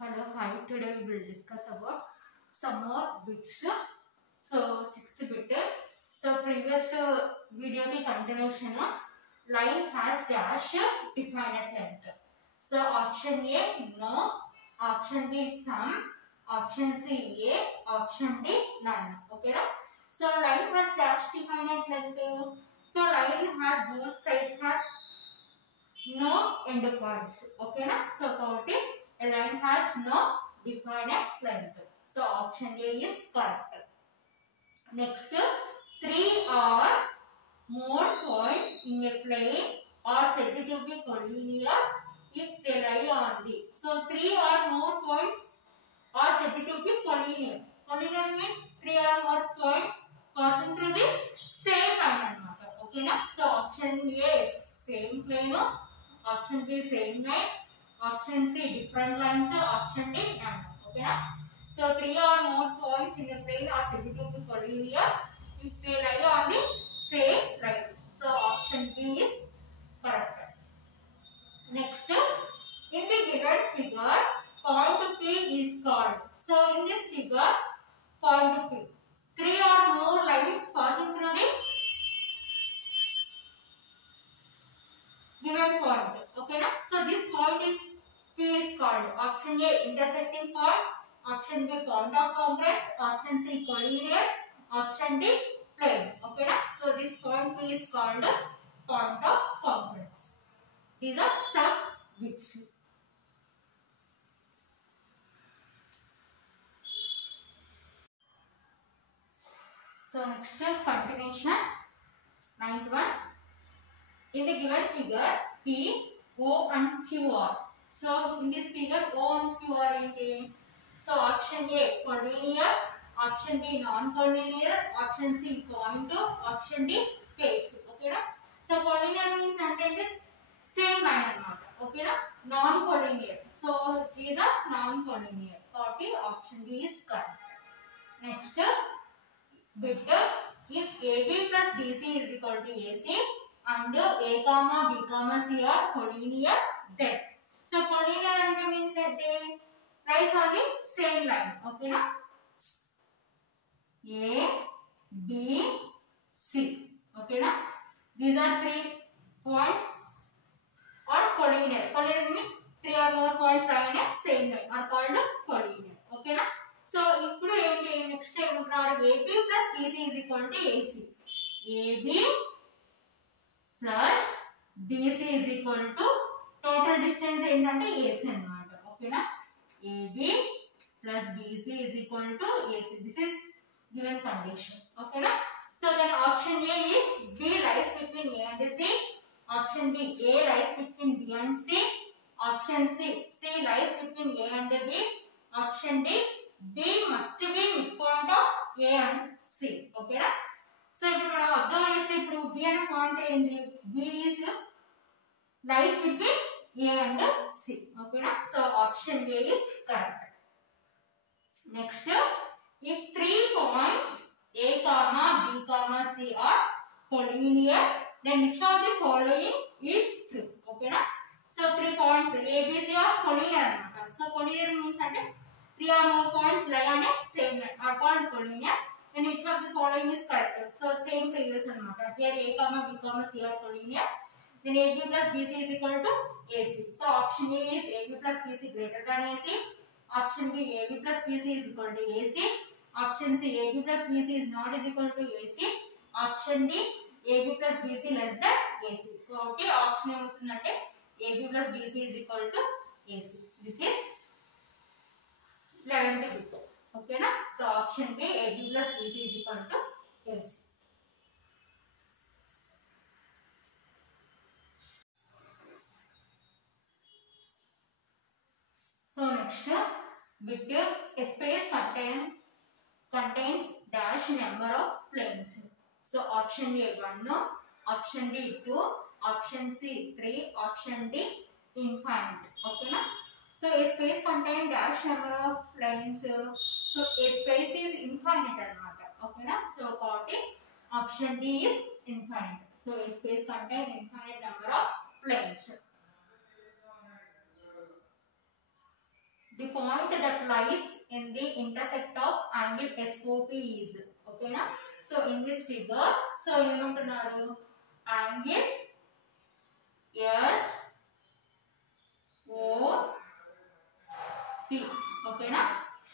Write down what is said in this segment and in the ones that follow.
Hello, hi. Today we will discuss about some more bits. So, sixth bit. So, previous video की continuation. Line has dash definite length. So, option A no, option B some, option C A, option D none. Okay, na? So, line has dash definite length. So, line has both sides has no end points. Okay, na? So, about it. A line has no definite length. So option A is correct. Next, 3 or more points in a plane are said to be collinear if they lie on the. So 3 or more points are said to be collinear. Collinear means 3 or more points passing through the same line. Okay, na? So option A is same plane. Option B same line. Option C different lines. Option D none. Okay, na? So 3 or more points in the plane are said to be collinear if they lie on the same line. So option B is correct. Next, in the given figure, point P is called. So in this figure, point P, 3 or more lines passing through the given point. Okay, na? So this point is P is called option A intersecting point, option B point of concurrence, option C collinear, option D plane. Okay, na? So this point P is called point of concurrence. These are some bits. So next continuation, 9th one. In the given figure, P, O and Q are. So in this figure, O and Q are in. So option A collinear, option B non-collinear, option C point, option D space. Okay, na? So collinear means sometimes same line or not. Okay, na? Non-collinear. So these are non-collinear. Copy option B is correct. Next bit, if AB plus BC is equal to AC and A comma B comma C are collinear, then. So collinear means that they lies on the same line. Okay, na? A, B, C. Okay, na? These are 3 points are collinear. Collinear means 3 or more points lie on a same line are called collinear. Okay, na? So ఇప్పుడు ఏంటి next ఏమంటున్నారు AB plus BC is equal to AC. AB plus BC is equal to total distance ఏంటంటే AC అన్నమాట. ఓకేనా? AB plus BC is equal to AC. This is given condition. Okay, so then option A is B lies between A and C. Option B, A lies between B and C. Option C lies between A and B. Option D, B must be midpoint of A and C. Okay, so ఇప్పుడు మనం observe చేస్తే ఇప్పుడు B అనే point ఏంది? B is lies between A and C. Okay, so option A is correct. Next, if 3 points A comma B comma C are collinear, then which of the following is true? Okay, so 3 points A, B, C are collinear. So collinear means that 3 or more points lie on a same line are called collinear. Then which of the following is correct? So same previous anamata. Here A comma B comma C are collinear. Then AB plus BC is equal to AC. So option A is AB plus BC greater than AC. Option B, AB plus BC is equal to AC. Option C, AB plus BC is not is equal to AC. Option D, AB plus BC less than AC. So okay, option ఏమవుతుందంటే AB plus BC is equal to AC. This is 11th bit. Okay, na? So option B, AB plus BC is equal to AC. So next bit, a space contains dash number of planes. So option A 1, option D 2, option C 3, option D infinite. Okay, na? So a space contains dash number of planes. So a space is infinite anamata. Okay, na? So option D is infinite. So a space contains infinite number of planes. the point that lies in the intersect of angle SOP is. Okay na? So in this figure, so ఏమంటున్నారు angle SOP. Okay na?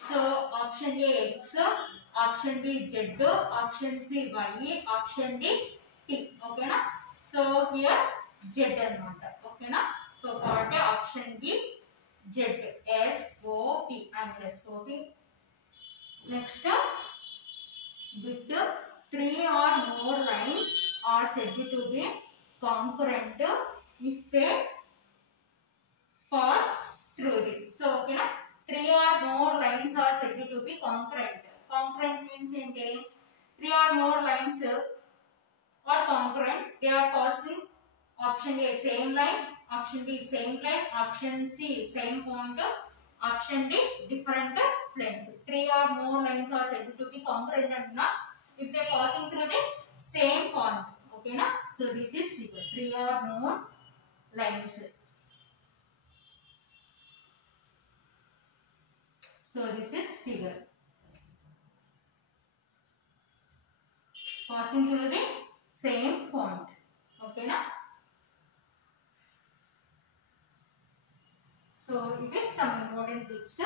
So option A X, option B Z, option C Y, option D T. Okay na? So here Z anamata. Okay na? So కాబట్టి option B Z, SOP and SOP. Next, bit 3 or more lines are said to be concurrent if they pass through it. So okay na, 3 or more lines are said to be concurrent. Concurrent means ente 3 or more lines are concurrent. They are passing option A same line, option B same line, option C same point, option D different planes. 3 or more lines are said to be concurrent and not if they are passing through the same point. Okay na? So this is figure 3 or more lines. So this is figure passing through the same point. Okay na? So it is some important bits.